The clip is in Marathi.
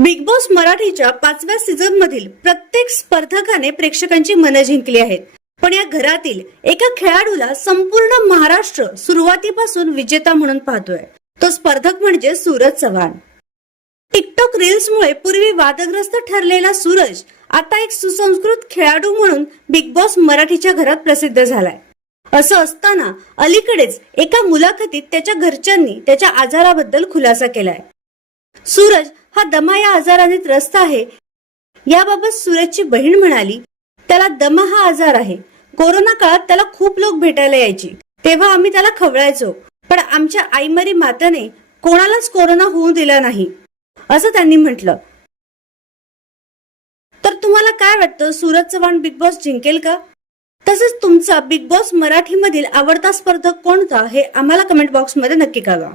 बिग बॉस मराठीच्या 5व्या सीझन मधील प्रत्येक स्पर्धकाने प्रेक्षकांची मनं जिंकली आहेत. पण या घरातील एका खेळाडूला संपूर्ण महाराष्ट्र सुरुवातीपासून विजेता म्हणून पाहतोय. तो स्पर्धक म्हणजे सूरज चव्हाण. टिकटॉक रील्समुळे पूर्वी वादग्रस्त ठरलेला सूरज आता एक सुसंस्कृत खेळाडू म्हणून बिग बॉस मराठीच्या घरात प्रसिद्ध झालाय. असं असताना अलीकडेच एका मुलाखतीत त्याच्या घरच्यांनी त्याच्या आजाराबद्दल खुलासा केलाय. सूरज हा दमा या आजाराने त्रस्त आहे. याबाबत सूरजची बहीण म्हणाली, त्याला दमा हा आजार आहे. कोरोना काळात त्याला खूप लोक भेटायला यायची, तेव्हा आम्ही त्याला खवळायचो, पण आमच्या आईमरी मातेने कोणालाच कोरोना होऊ दिला नाही, असं त्यांनी म्हटलं. तर तुम्हाला काय वाटतं, सूरज चव्हाण बिग बॉस जिंकेल का? तसेच तुमचा बिग बॉस मराठी मधील आवडता स्पर्धक कोणता हे आम्हाला कमेंट बॉक्स मध्ये नक्की कळवा.